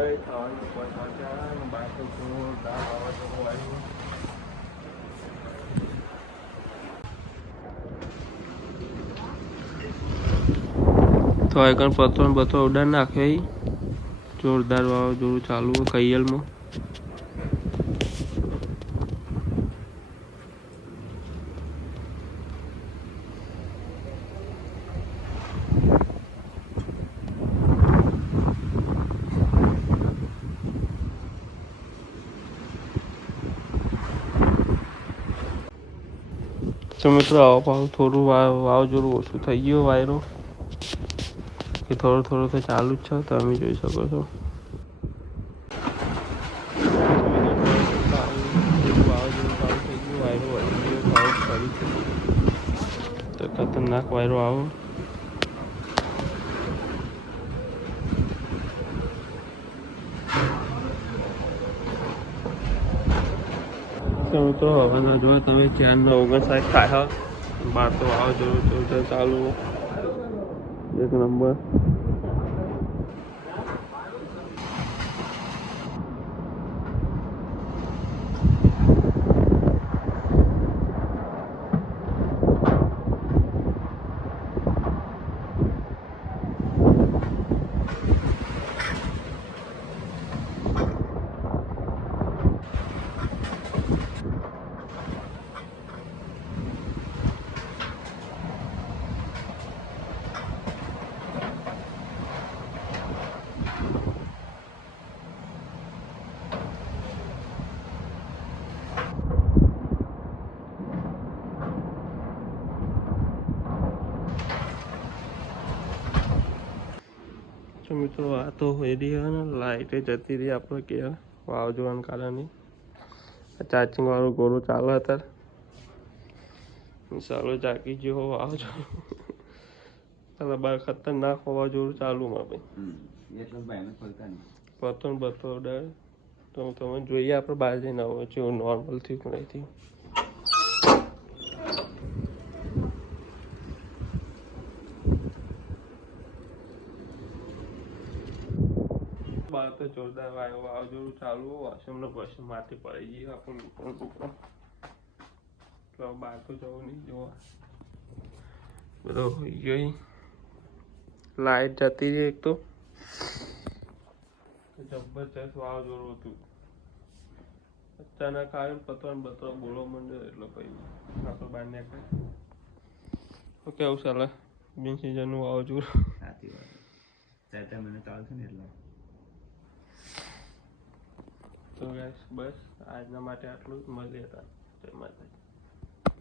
ગઈ ખાવાનું પહોંચ્યા બાર તો જોરદાર વાવાઝોડું આવ્યું. તો આગળ પત્રો ને બતો ઉડાડ નાખે. જોરદાર વાવાઝોડું ચાલુ કૈયલમાં. તો મિત્રો આવો પાછું થોડું વાવાઝોડું ઓછું થઈ ગયું. વાયરો કે થોડો થોડો તો ચાલુ જ છે, તમે જોઈ શકો છો. વાવાઝોડું ચાલુ થઈ ગયું, વાયરો વળી ગયો, પાઉસ પડી તો ખતરનાક વાયરો આવો. તો હવાના જો તમે 4:59 થાય. બાર તો વાવાઝોડું ચાલુ એક નંબર. મિત્રો આ તો એરી ને લાઇટ જતી રહી આપણે કે વાવાઝોડાના કારણે. ચાર્જિંગ વાળું ગોળું ચાલે અત્યારે ચાલો જાગી ગયો વાવાઝોડું. બાર ખતરનાક વાવાઝોડું ચાલુ માં ભાઈ પતો ને બતો ડર તો તમે જોઈએ આપણે બહાર જઈને આવો જેવું નોર્મલ થયું કે નહીં થયું. બાર તો જોરદાર વાવાઝોડું ચાલુ વાસણ પછી માથે પડી ગઈ આપણું ટુકડો. તો બહાર તો જવું નહીં જોવા બધો હોઈ ગઈ. લાઈટ જતી રહી એક તો જબરજસ્ત વાવાઝોડું હતું. અચાનક આવ્યું પતરો ને બતરો બોલો મંડ્યો એટલે પછી આપણે બહાર નીકળ્યા. કેવું ચાલે બિન સિઝનનું વાવાઝોડું? સાચી વાત. 4 મહિના ચાલશે ને એટલે. તો ગાઈસ બસ આજના માટે આટલું જ. મળીએ હતા. જય માતાજી.